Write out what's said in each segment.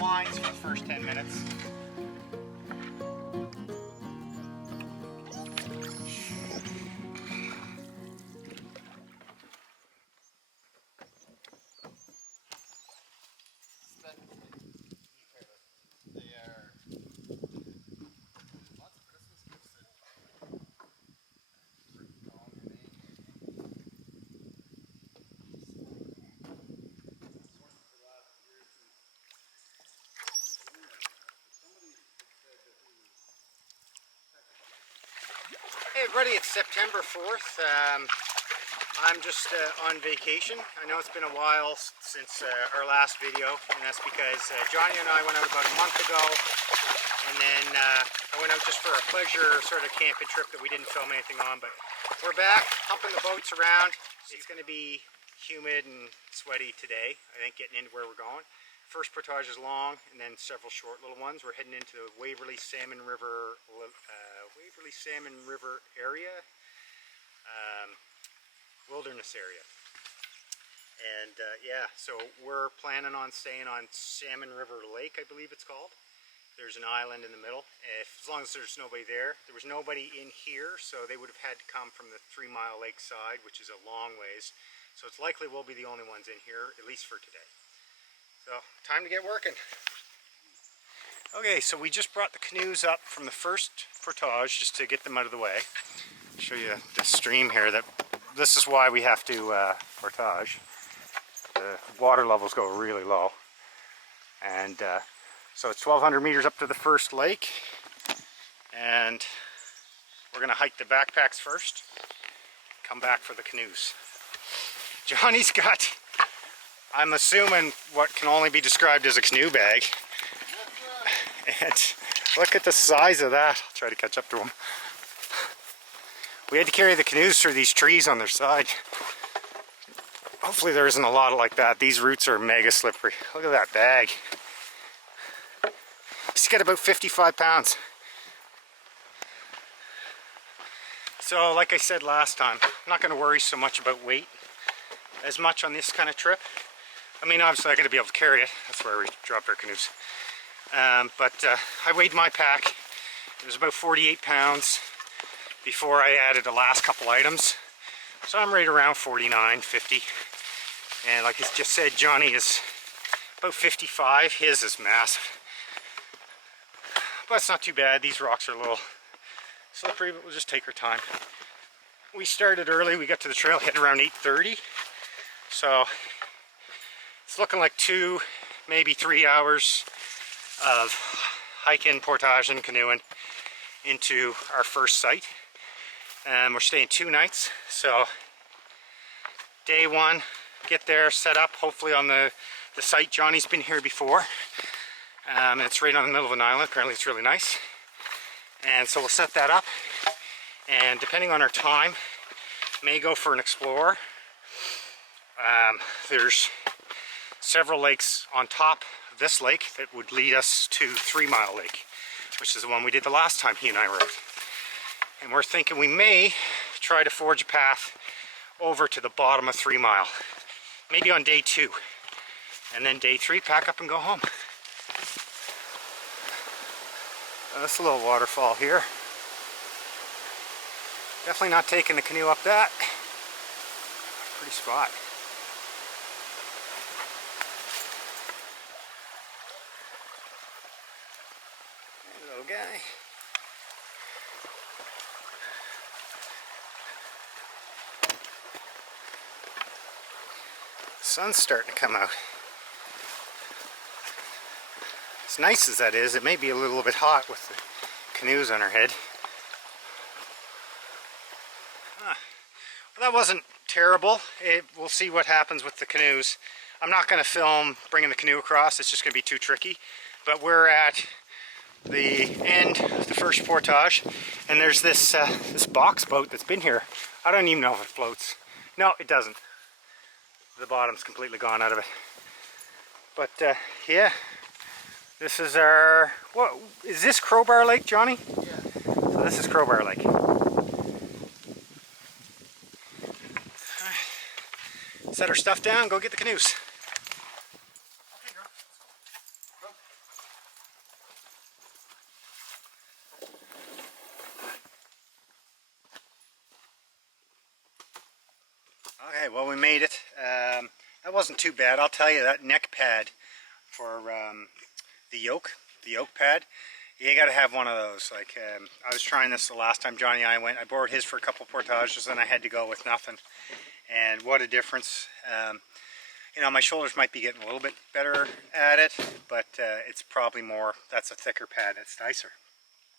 Lines for the first 10 minutes. Hey everybody, it's September 4th. I'm just on vacation. I know it's been a while since our last video, and that's because Johnny and I went out about a month ago, and then I went out just for a pleasure sort of camping trip that we didn't film anything on, but we're back, pumping the boats around. It's going to be humid and sweaty today, I think, getting into where we're going. First portage is long, and then several short little ones. We're heading into the Salmon River area, wilderness area. And yeah, so we're planning on staying on Salmon River Lake, I believe it's called. There's an island in the middle. As long as there's nobody there. There was nobody in here, so they would have had to come from the 3 Mile Lake side, which is a long ways. So it's likely we'll be the only ones in here, at least for today. So, time to get working. Okay, so we just brought the canoes up from the first portage just to get them out of the way. I'll show you the stream here. This is why we have to portage. The water levels go really low. And so it's 1,200 meters up to the first lake. And we're going to hike the backpacks first. Come back for the canoes. Johnny's got, I'm assuming, what can only be described as a canoe bag. And look at the size of that. I'll try to catch up to him. We had to carry the canoes through these trees on their side. Hopefully there isn't a lot like that. These roots are mega slippery. Look at that bag. It's got about 55 pounds. So like I said last time, I'm not going to worry so much about weight as much on this kind of trip. I mean, obviously I got to be able to carry it. That's where we dropped our canoes. But I weighed my pack. It was about 48 pounds before I added the last couple items. So I'm right around 49, 50. And like I just said, Johnny is about 55. His is massive. But it's not too bad. These rocks are a little slippery, but we'll just take our time. We started early. We got to the trailhead around 8:30. So it's looking like 2, maybe 3 hours of hiking, portaging, canoeing into our first site. And we're staying 2 nights. So day 1, get there, set up, hopefully on the site. Johnny's been here before. And it's right on the middle of an island. Apparently it's really nice. And so we'll set that up. And depending on our time, may go for an explorer. There's several lakes on top of this lake that would lead us to 3 Mile Lake, which is the one we did the last time he and I rode. And we're thinking we may try to forge a path over to the bottom of 3 Mile, maybe on day 2, and then day 3 pack up and go home. That's a little waterfall here. Definitely not taking the canoe up that. Pretty spot. Hey, little guy. Sun's starting to come out. As nice as that is, it may be a little bit hot with the canoes on our head. Well, that wasn't terrible. We'll see what happens with the canoes. I'm not going to film bringing the canoe across. It's just going to be too tricky. But we're at the end of the first portage, and there's this this box boat that's been here. I don't even know if it floats. No, it doesn't. The bottom's completely gone out of it. But yeah, this is our, what is this, Crowbar Lake, Johnny? Yeah. So this is Crowbar Lake. Set our stuff down, go get the canoes. Okay, well, we made it. That wasn't too bad. I'll tell you, that neck pad for the yoke pad, you got to have one of those. Like, I was trying this the last time Johnny and I went. I borrowed his for a couple portages, and I had to go with nothing. And what a difference. You know, my shoulders might be getting a little bit better at it, but it's probably more, that's a thicker pad, it's nicer.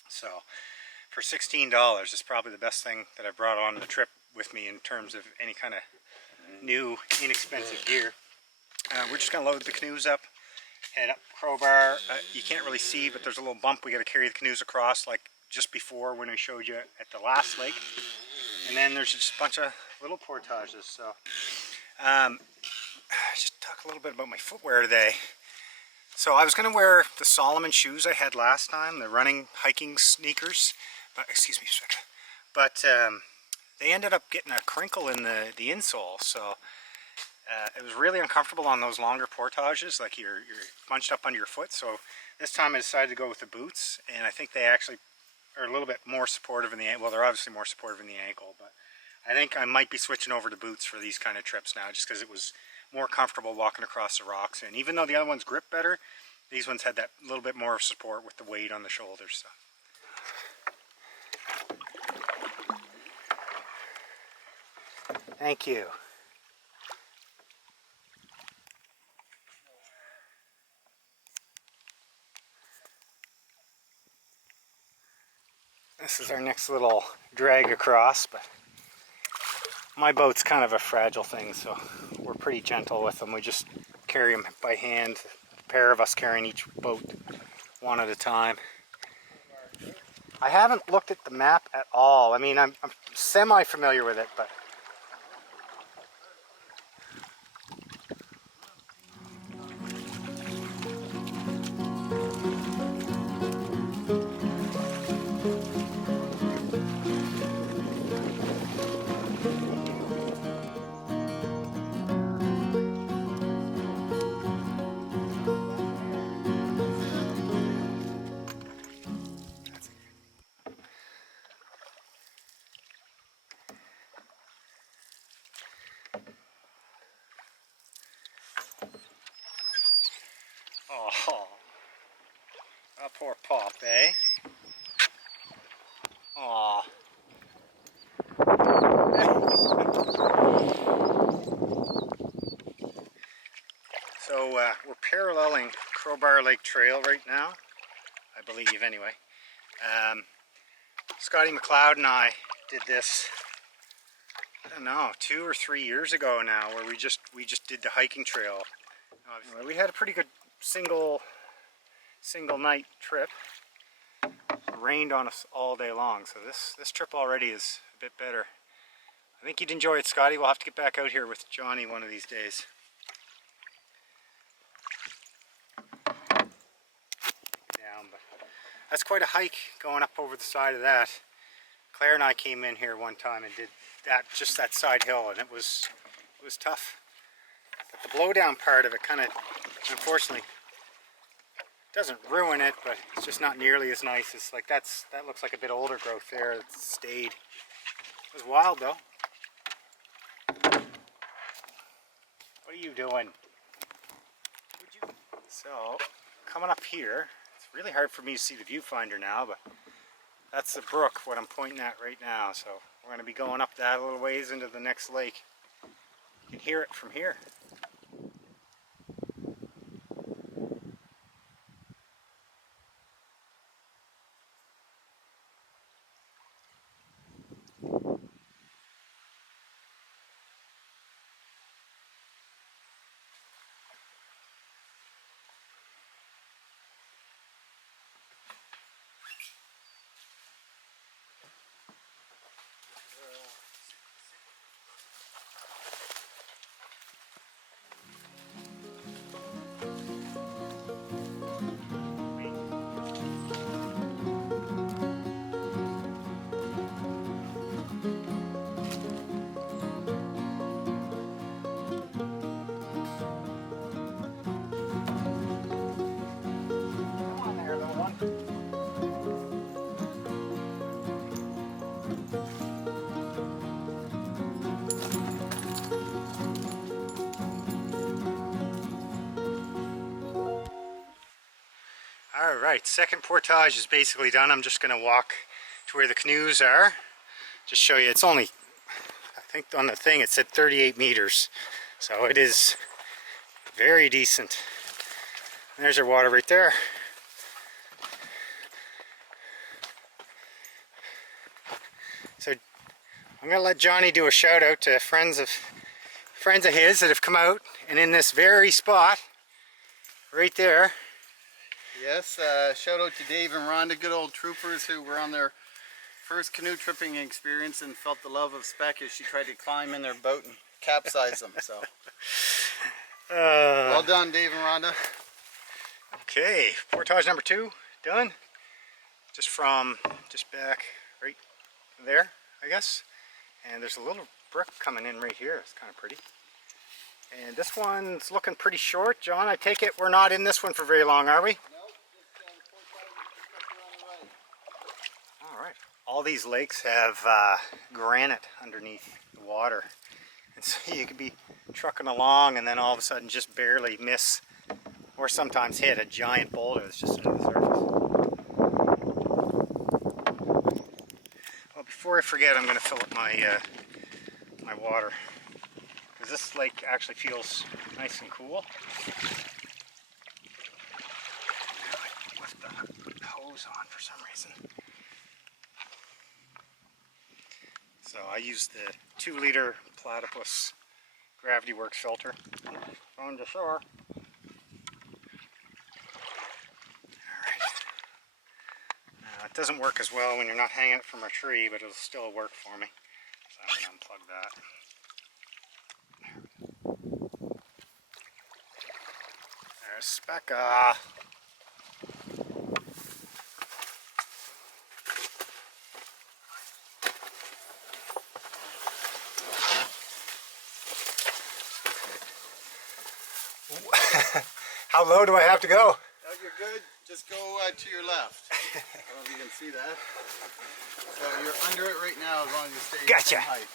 So, for $16, it's probably the best thing that I brought on the trip with me in terms of any kind of new, inexpensive gear. We're just going to load the canoes up, head up Crowbar. You can't really see, but there's a little bump we got to carry the canoes across, like just before when I showed you at the last lake. And then there's just a bunch of little portages. So, just talk a little bit about my footwear today. So I was going to wear the Salmon shoes I had last time, the running hiking sneakers, but excuse me a second. But they ended up getting a crinkle in the insole, so it was really uncomfortable on those longer portages, like you're bunched up under your foot. So this time I decided to go with the boots, and I think they actually are a little bit more supportive in the ankle. Well, they're obviously more supportive in the ankle, but I think I might be switching over to boots for these kind of trips now, just because it was more comfortable walking across the rocks. And even though the other ones grip better, these ones had that little bit more support with the weight on the shoulders. So. Thank you. This is our next little drag across, but my boat's kind of a fragile thing, so we're pretty gentle with them. We just carry them by hand, a pair of us carrying each boat one at a time. I haven't looked at the map at all. I mean, I'm semi-familiar with it, but oh, a poor pop, eh? Aw. So we're paralleling Crowbar Lake Trail right now, I believe anyway. Scotty McLeod and I did this, I don't know, 2 or 3 years ago now, where we just did the hiking trail. Obviously, we had a pretty good single night trip. It rained on us all day long, so this trip already is a bit better. I think you'd enjoy it, Scotty. We'll have to get back out here with Johnny one of these days. Down, but that's quite a hike going up over the side of that. Claire and I came in here one time and did that, just that side hill, and it was tough. But the blowdown part of it kind of, unfortunately, doesn't ruin it, but it's just not nearly as nice. It's like that looks like a bit older growth there. It stayed. It was wild though. What are you doing? So, coming up here, it's really hard for me to see the viewfinder now, but that's the brook, what I'm pointing at right now. So we're going to be going up that a little ways into the next lake. You can hear it from here. Alright, second portage is basically done. I'm just going to walk to where the canoes are. Just show you, it's only, I think on the thing it said 38 meters. So it is very decent. There's our water right there. So I'm going to let Johnny do a shout out to friends of his that have come out, and in this very spot right there. Yes, shout out to Dave and Rhonda, good old troopers who were on their first canoe tripping experience and felt the love of Speck as she tried to climb in their boat and capsize them. So, well done, Dave and Rhonda. Okay, portage number 2 done. Just back right there, I guess. And there's a little brook coming in right here. It's kind of pretty. And this one's looking pretty short. John, I take it we're not in this one for very long, are we? Nope, just around the right. All right. All these lakes have granite underneath the water. And so you could be trucking along and then all of a sudden just barely miss or sometimes hit a giant boulder that's just under the surface. Well, before I forget, I'm going to fill up my my water, because this lake actually feels nice and cool. I left the hose on for some reason. So I use the 2-liter Platypus Gravity Works filter on the shore. It doesn't work as well when you're not hanging it from a tree, but it'll still work for me. So I'm going to unplug that. There's Specca. How low do I have to go? Oh, you're good. Just go to your left. I don't know if you can see that. So you're under it right now as long as you stay at the same height.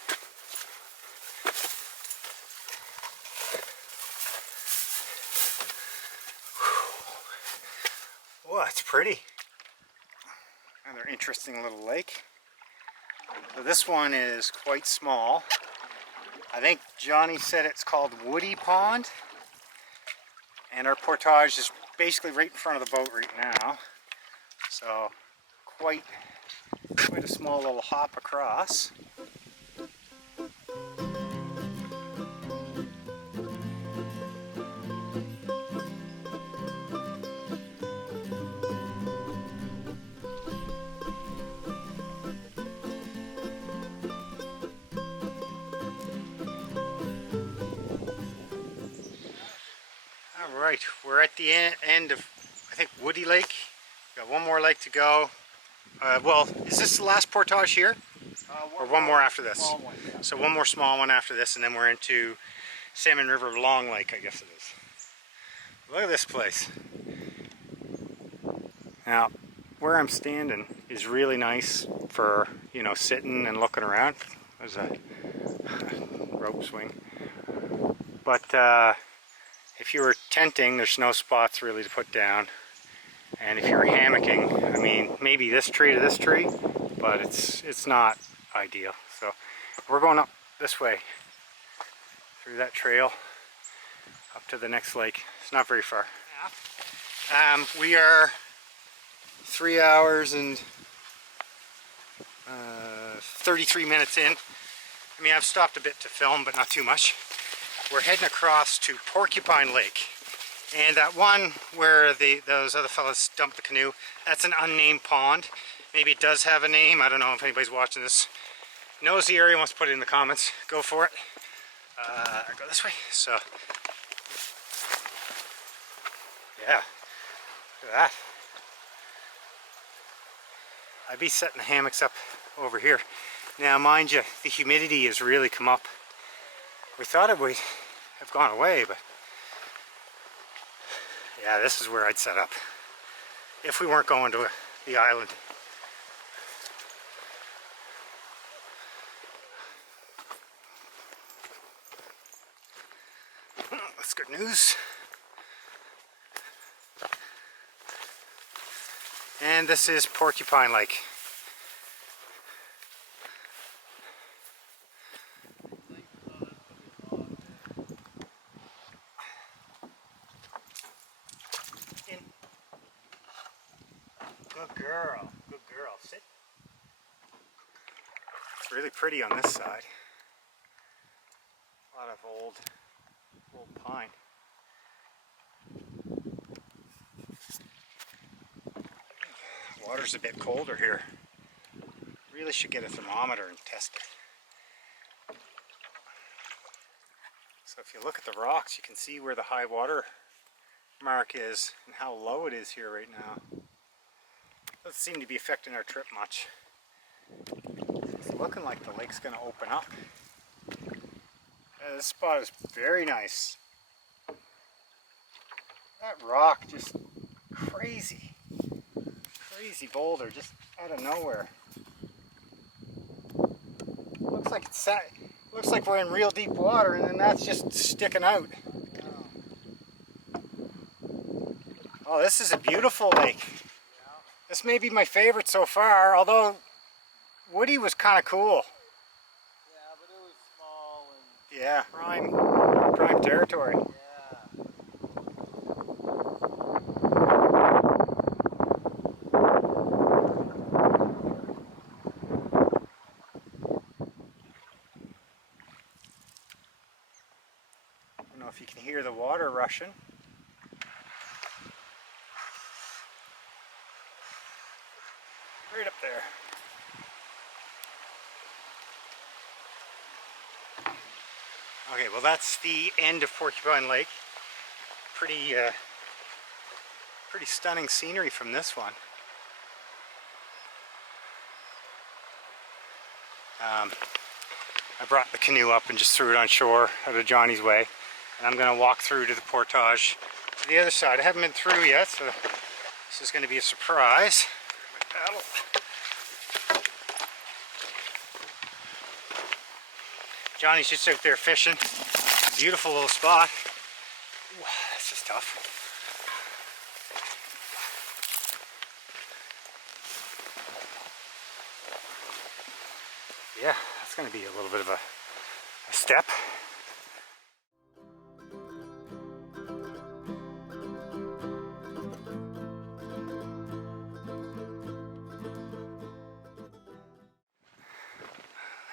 Whoa, it's pretty. Another interesting little lake. So this one is quite small. I think Johnny said it's called Woody Pond. And our portage is basically right in front of the boat right now. So quite a small little hop across. Alright, we're at the end of, I think, Woody Lake. We've got one more lake to go. Well, is this the last portage here? Or one more after this? Small one, yeah. So one more small one after this, and then we're into Salmon River Long Lake, I guess it is. Look at this place. Now, where I'm standing is really nice for, you know, sitting and looking around. There's a rope swing. But if you were tenting, there's no spots really to put down. And if you're hammocking, I mean, maybe this tree to this tree, but it's not ideal. So we're going up this way through that trail up to the next lake. It's not very far. We are 3 hours and 33 minutes in. I mean, I've stopped a bit to film, but not too much. We're heading across to Porcupine Lake. And that one where those other fellas dumped the canoe, that's an unnamed pond. Maybe it does have a name. I don't know if anybody's watching this knows the area, wants to put it in the comments. Go for it. Go this way. So, yeah, look at that. I'd be setting the hammocks up over here. Now, mind you, the humidity has really come up. We thought it would have gone away, but yeah, this is where I'd set up if we weren't going to the island. That's good news. And this is Porcupine Lake. Good girl, good girl. Sit. It's really pretty on this side. A lot of old pine. Water's a bit colder here. Really should get a thermometer and test it. So if you look at the rocks, you can see where the high water mark is and how low it is here right now. Doesn't seem to be affecting our trip much. It's looking like the lake's going to open up. This spot is very nice. That rock, just crazy boulder, just out of nowhere. Looks like it's looks like we're in real deep water, and then that's just sticking out. Oh, this is a beautiful lake. This may be my favorite so far, although Woody was kind of cool. Yeah, but it was small and... Yeah, prime territory. Yeah. I don't know if you can hear the water rushing. Right up there. Okay, well that's the end of Porcupine Lake. Pretty stunning scenery from this one. I brought the canoe up and just threw it on shore out of Johnny's way. And I'm going to walk through to the portage to the other side. I haven't been through yet, so this is going to be a surprise. My paddle. Johnny's just out there fishing. Beautiful little spot. Ooh, this is tough. Yeah, that's going to be a little bit of a step.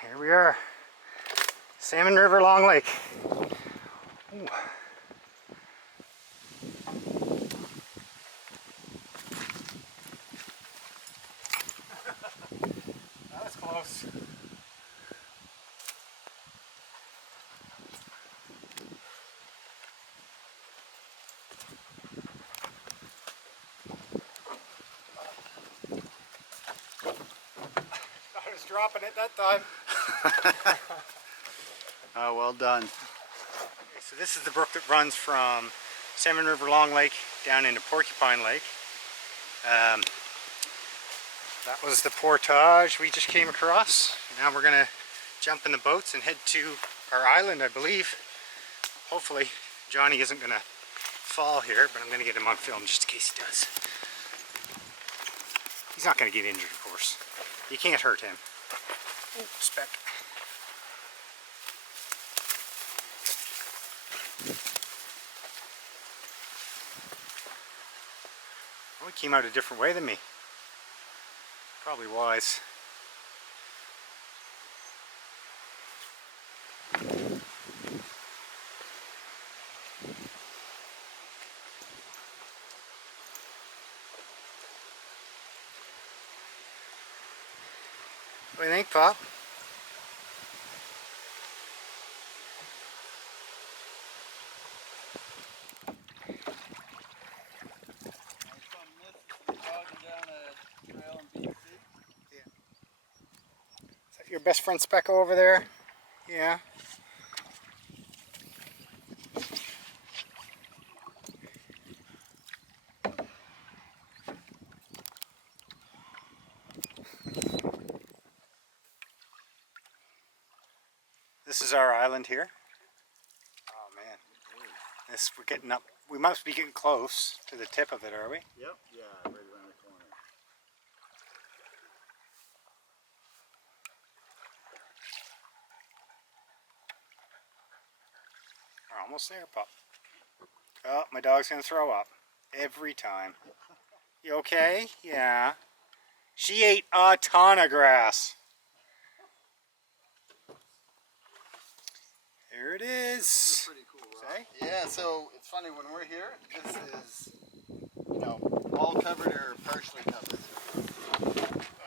Here we are. Salmon River Long Lake. Ooh. That was close. I was dropping it that time. Oh, well done. Okay, so this is the brook that runs from Salmon River Long Lake down into Porcupine Lake. That was the portage we just came across. Now we're going to jump in the boats and head to our island, I believe. hopefully Johnny isn't going to fall here, but I'm going to get him on film just in case he does. He's not going to get injured, of course. You can't hurt him. Oh, speck. Oh, he came out a different way than me. Probably wise. What do you think, Pop? Is that your best friend Specko over there? Yeah. This is our island here. Oh man, we're getting up. We must be getting close to the tip of it, are we? Yep. Yeah, right around the corner. We're almost there, Pop. Oh, my dog's gonna throw up every time. You okay? Yeah. She ate a ton of grass. There it is. Pretty cool, right? Yeah, so it's funny when we're here, this is, you know, all covered or partially covered.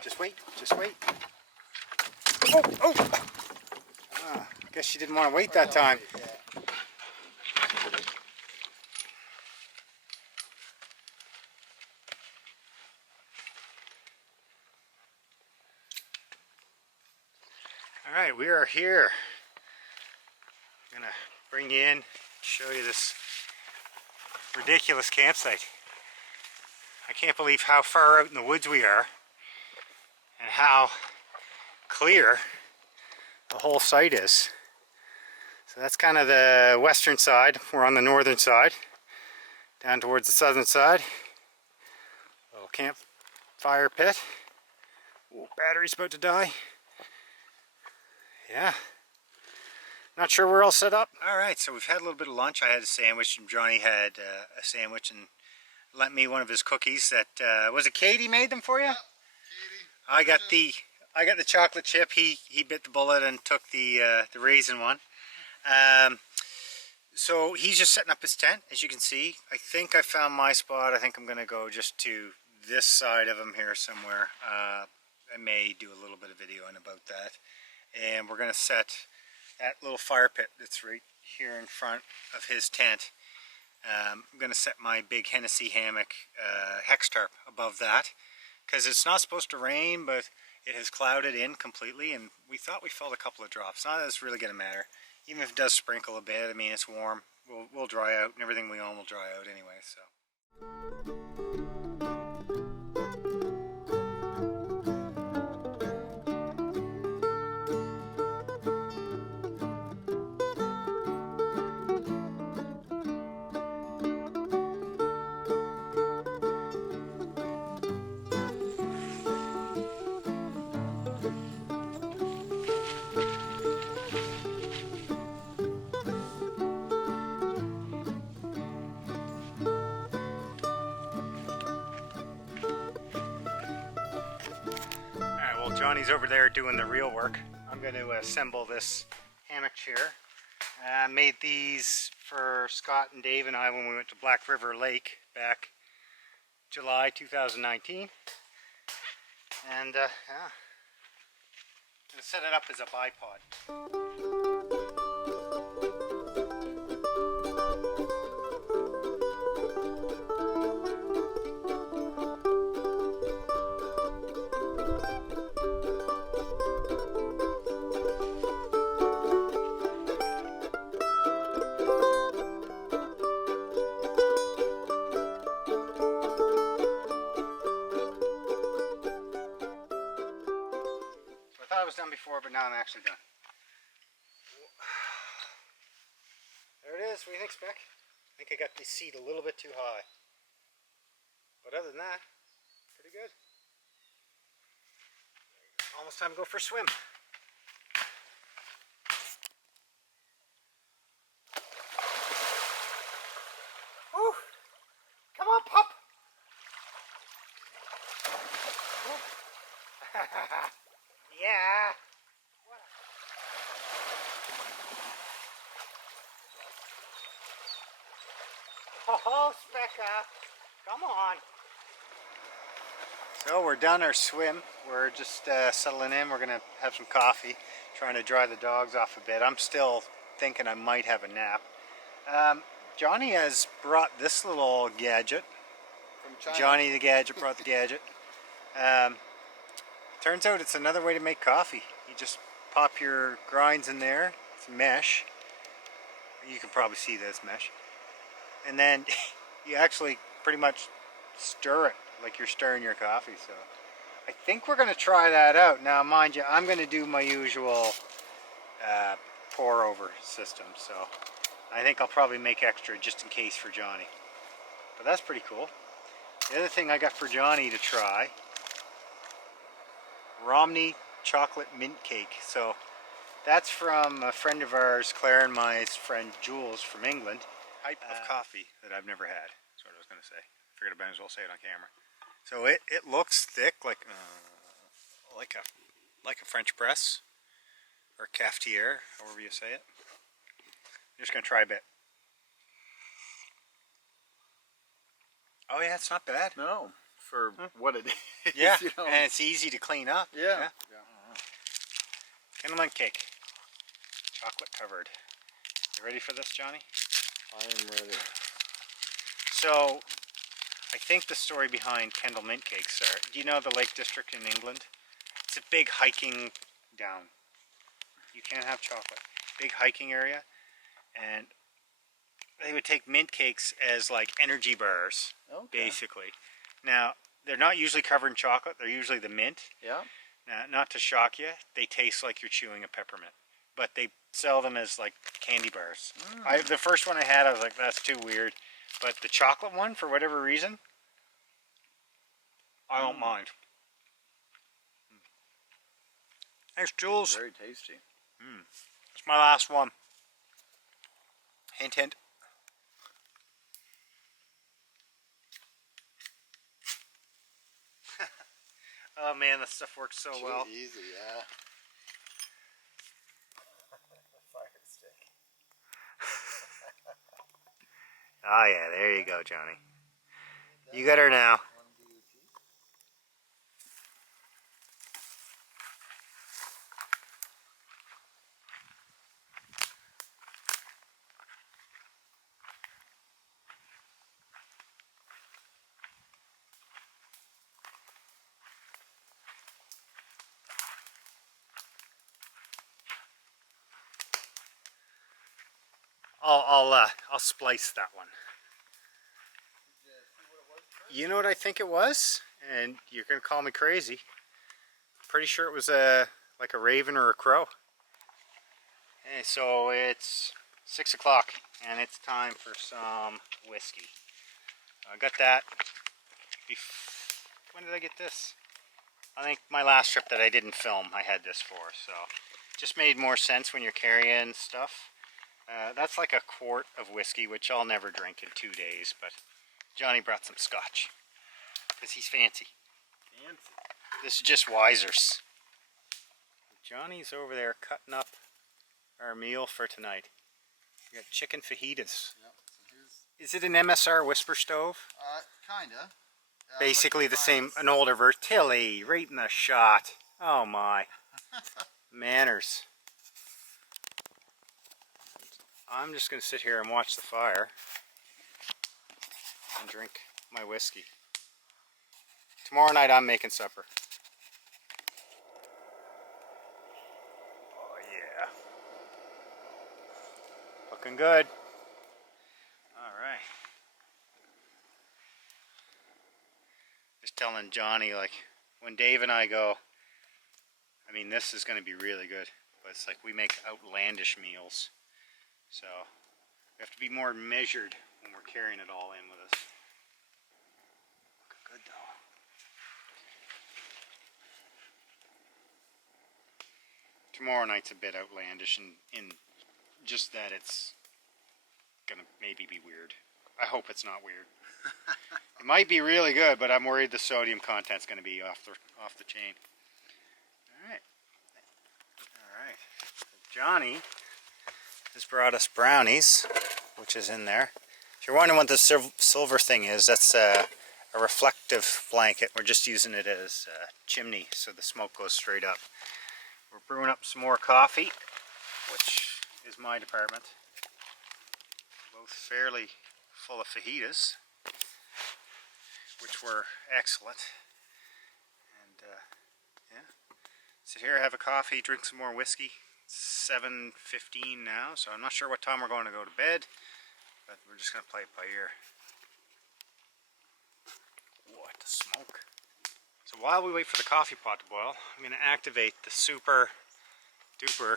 Just wait, just wait. Oh, oh! Ah, I guess she didn't want to wait that time. Yeah. Alright, we are here. I'm gonna bring you in, show you this ridiculous campsite. I can't believe how far out in the woods we are and how clear the whole site is. So that's kind of the western side. We're on the northern side, down towards the southern side. Little campfire pit. Ooh, battery's about to die. Yeah. Not sure we're all set up. Alright, so we've had a little bit of lunch. I had a sandwich and Johnny had a sandwich and lent me one of his cookies that, was it Katie made them for you? Yeah, Katie. I got the chocolate chip. He bit the bullet and took the raisin one. So he's just setting up his tent, as you can see. I think I found my spot. I think I'm going to go just to this side of him here somewhere. I may do a little bit of videoing about that. And we're going to set that little fire pit that's right here in front of his tent. I'm going to set my big Hennessy hammock hex tarp above that, because it's not supposed to rain, but it has clouded in completely, and we thought we felt a couple of drops. Not that it's really going to matter. Even if it does sprinkle a bit, I mean, it's warm. We'll dry out, and everything we own will dry out anyway. So. Johnny's over there doing the real work. I'm going to assemble this hammock chair. I made these for Scott and Dave and I when we went to Black River Lake back July 2019. And yeah, I'm going to set it up as a bipod. I was done before, but now I'm actually done. What do you think, Spec? I think I got the seat a little bit too high. But other than that, pretty good. Almost time to go for a swim. Woo! Come on, pup! Yeah! Oh, Specca! Come on! So we're done our swim. We're just settling in. We're gonna have some coffee, trying to dry the dogs off a bit. I'm still thinking I might have a nap. Johnny has brought this little gadget. From China. Johnny the Gadget brought the gadget. Turns out it's another way to make coffee. You just pop your grinds in there. It's mesh. You can probably see this mesh. And then you actually pretty much stir it like you're stirring your coffee. So I think we're going to try that out. Now mind you, I'm going to do my usual pour over system. So I think I'll probably make extra just in case for Johnny. But that's pretty cool. The other thing I got for Johnny to try, Romney chocolate mint cake. So that's from a friend of ours, Claire and my friend Jules from England. Type of coffee that I've never had. That's what I was going to say. Figured I might as well say it on camera. So it looks thick, like a French press or cafetiere, however you say it. I'm just going to try a bit. Oh yeah, it's not bad. No, for what it is. Yeah, you know. and it's easy to clean up. Yeah. Cinnamon cake, chocolate covered. You ready for this, Johnny? I am ready. So, I think the story behind Kendal mint cakes are, do you know the Lake District in England? It's a big hiking down. You can't have chocolate. Big hiking area, and they would take mint cakes as like energy bars, basically. Now, they're not usually covered in chocolate. They're usually the mint. Yeah. Now, not to shock you, they taste like you're chewing a peppermint. But they sell them as like candy bars. The first one I had, I was like, that's too weird. But the chocolate one, for whatever reason, I don't mind. Thanks, Jules. Very tasty. It's my last one. Hint, hint. Oh man, this stuff works so well. Easy, yeah. Fire stick. Oh yeah, there you go, Johnny. You got her now. I'll splice that one. You know what I think it was? And you're gonna call me crazy. Pretty sure it was like a raven or a crow. Okay, so it's 6 o'clock and it's time for some whiskey. I got that. When did I get this? I think my last trip that I didn't film, I had this for. So just made more sense when you're carrying stuff. That's like a quart of whiskey, which I'll never drink in 2 days, but Johnny brought some scotch because he's fancy. This is just Wiser's. Johnny's over there cutting up our meal for tonight. We got chicken fajitas. Yep. So Is it an MSR whisper stove? Kinda. Basically the same, an older version. Tilly, right in the shot. Oh my. Manners. I'm just going to sit here and watch the fire and drink my whiskey. Tomorrow night I'm making supper. Oh yeah. Looking good. Alright. Just telling Johnny, like, when Dave and I go, I mean, this is going to be really good. But it's like we make outlandish meals. So, We have to be more measured when we're carrying it all in with us. Looking good though. Tomorrow night's a bit outlandish in just that it's gonna maybe be weird. I hope it's not weird. It might be really good, but I'm worried the sodium content's gonna be off the chain. Alright. Alright. Johnny has brought us brownies, which is in there. If you're wondering what the silver thing is, that's a reflective blanket. We're just using it as a chimney so the smoke goes straight up. We're brewing up some more coffee, which is my department. Both fairly full of fajitas, which were excellent. And yeah, sit here, have a coffee, drink some more whiskey. It's 7:15 now, so I'm not sure what time we're going to go to bed, but we're just going to play it by ear. What the smoke. So while we wait for the coffee pot to boil, I'm going to activate the super duper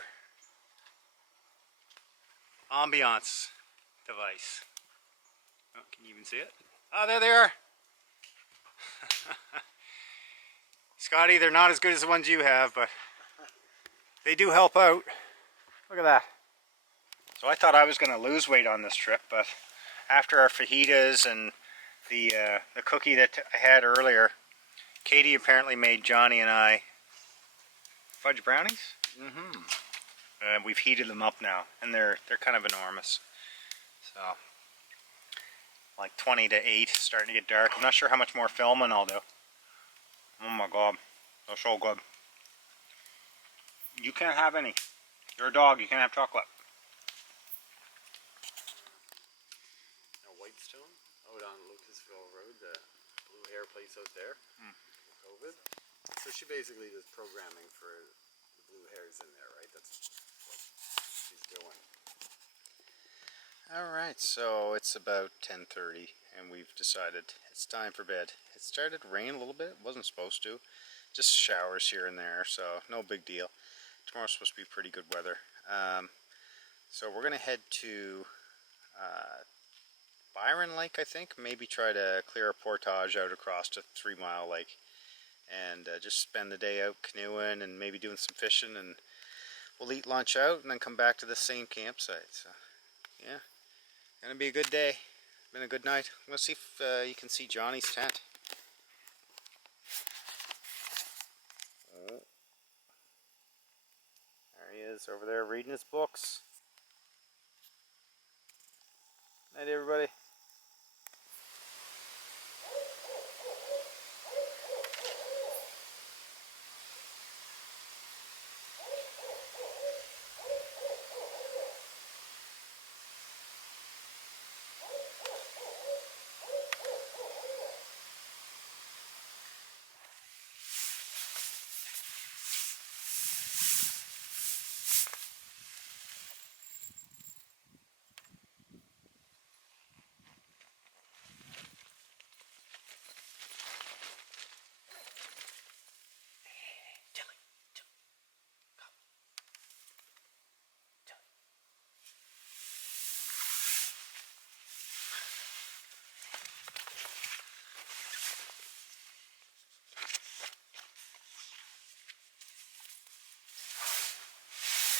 ambiance device. Oh, can you even see it? Oh, there they are! Scotty, they're not as good as the ones you have, but they do help out. Look at that. So I thought I was going to lose weight on this trip, but after our fajitas and the cookie that I had earlier, Katie apparently made Johnny and I fudge brownies. And we've heated them up now, and they're kind of enormous. So like 20 to 8, starting to get dark. I'm not sure how much more filming I'll do. Oh my god, they're so good. You can't have any. You're a dog, you can't have chocolate. Whitestone, out on Lucasville Road, the blue hair place out there. COVID. So she basically does programming for the blue hairs in there, right? That's what she's doing. Alright, so it's about 10:30 and we've decided it's time for bed. It started to rain a little bit, it wasn't supposed to. Just showers here and there, so no big deal. Tomorrow's supposed to be pretty good weather. So we're going to head to Byron Lake, I think. Maybe try to clear a portage out across to 3 Mile Lake. And just spend the day out canoeing and maybe doing some fishing, and we'll eat lunch out and then come back to the same campsite. So yeah, gonna be a good day. Been a good night. I'm gonna see if you can see Johnny's tent. Oh, there he is over there reading his books. Night everybody.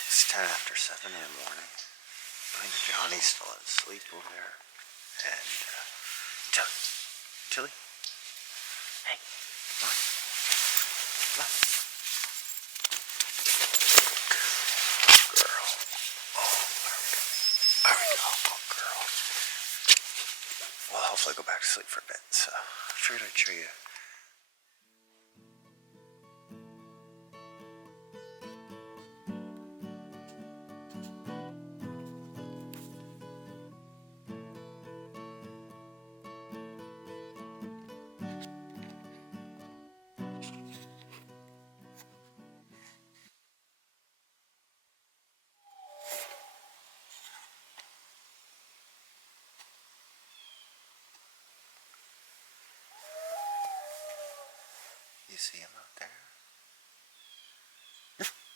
It's 10 after 7 in the morning. I think Johnny's still asleep over there. And, Tilly? Hey, come on. Come on. Girl. Oh, there we go. Good girl. Well, hopefully I'll go back to sleep for a bit, so I figured I'd show you. You see him out there?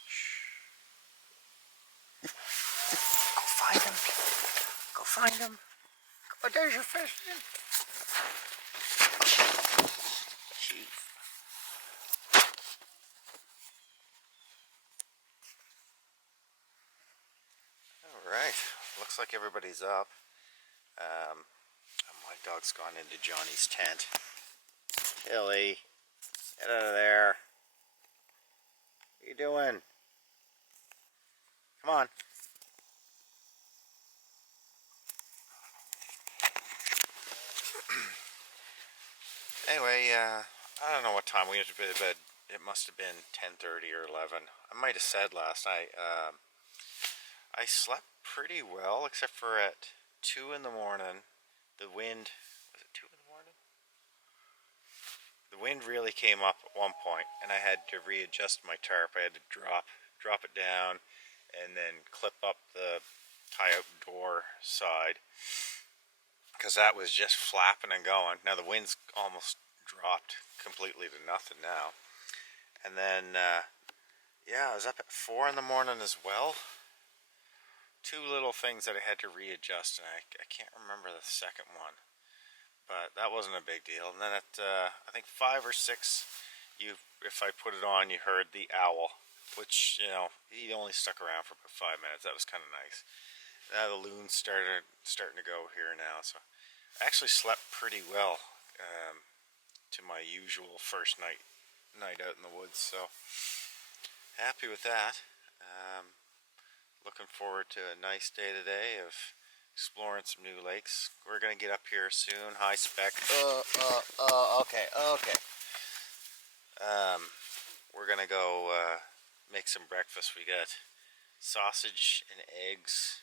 Shh. Go find him. Go find find them. Oh, there's your fish. Jeez. Alright, looks like everybody's up. My dog's gone into Johnny's tent. Tilly, get out of there. What are you doing? Come on. Anyway, I don't know what time we went to bed. It must have been 10:30 or 11. I might have said last night. I slept pretty well, except for at 2 in the morning. The wind, was it 2 in the morning? The wind really came up at one point, and I had to readjust my tarp. I had to drop it down, and then clip up the tie-out door side, because that was just flapping and going. Now the wind's almost dropped completely to nothing now. And then, yeah, I was up at 4 in the morning as well. Two little things that I had to readjust, and I can't remember the second one, but that wasn't a big deal. And then at I think 5 or 6, if I put it on, you heard the owl, which, you know, he only stuck around for about 5 minutes. That was kind of nice. Now the loon's starting to go here now, so I actually slept pretty well to my usual first night out in the woods. So happy with that. Looking forward to a nice day today of exploring some new lakes. We're gonna get up here soon. High spec. Okay. We're gonna go make some breakfast. We got sausage and eggs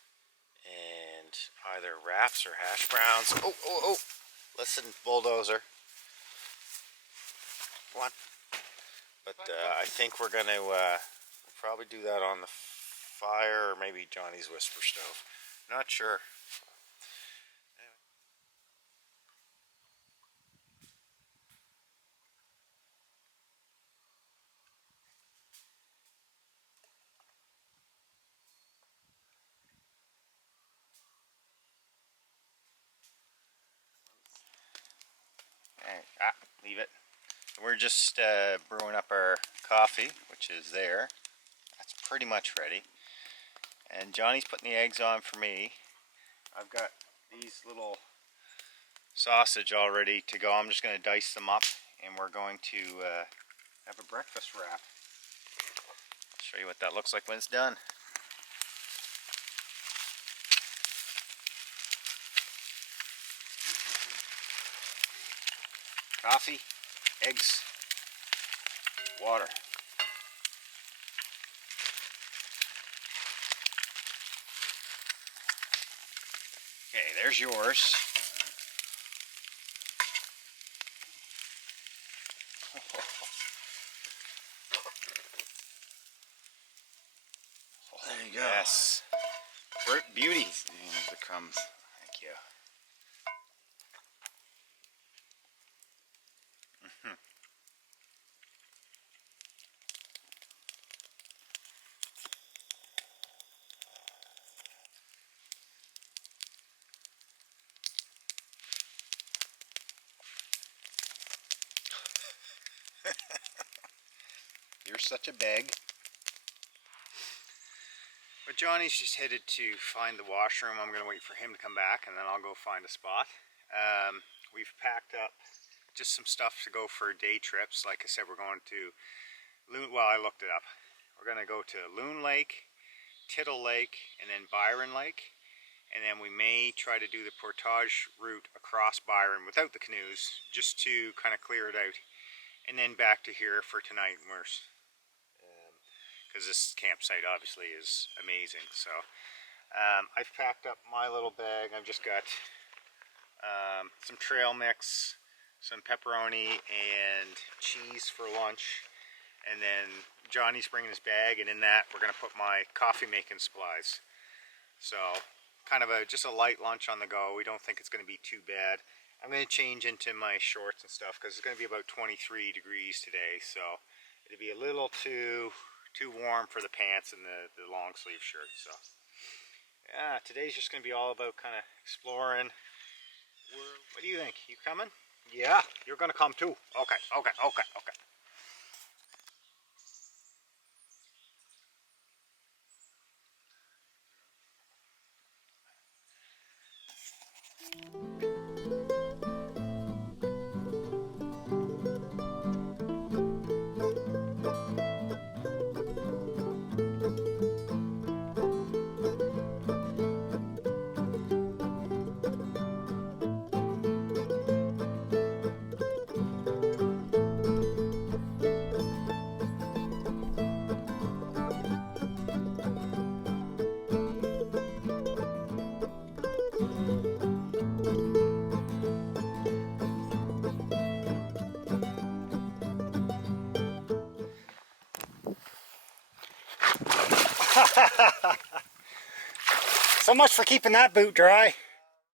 and either wraps or hash browns. Oh! Listen, bulldozer. What? But I think we're gonna probably do that on the fire, or maybe Johnny's whisper stove. Not sure. Leave it. We're just brewing up our coffee, which is there. That's pretty much ready. And Johnny's putting the eggs on for me. I've got these little sausage all ready to go. I'm just going to dice them up, and we're going to have a breakfast wrap. I'll show you what that looks like when it's done. Coffee, eggs, water. Okay, there's yours. There you go. Yes. Beauty. And the crumbs. Thank you. You're such a bag. But Johnny's just headed to find the washroom. I'm going to wait for him to come back, and then I'll go find a spot. We've packed up just some stuff to go for day trips. Like I said, we're going to Loon. Well, I looked it up. We're going to go to Loon Lake, Tittle Lake, and then Byron Lake. And then we may try to do the portage route across Byron without the canoes, just to kind of clear it out. And then back to here for tonight, because this campsite obviously is amazing. So I've packed up my little bag. I've just got some trail mix, some pepperoni, and cheese for lunch. And then Johnny's bringing his bag, and in that we're going to put my coffee making supplies. So kind of just a light lunch on the go. We don't think it's going to be too bad. I'm going to change into my shorts and stuff because it's going to be about 23 degrees today. So it'll be a little too warm for the pants and the long sleeve shirt. So Yeah, today's just going to be all about kind of exploring. What do you think? You coming? Yeah, you're going to come too. Okay, okay, okay, okay. So much for keeping that boot dry.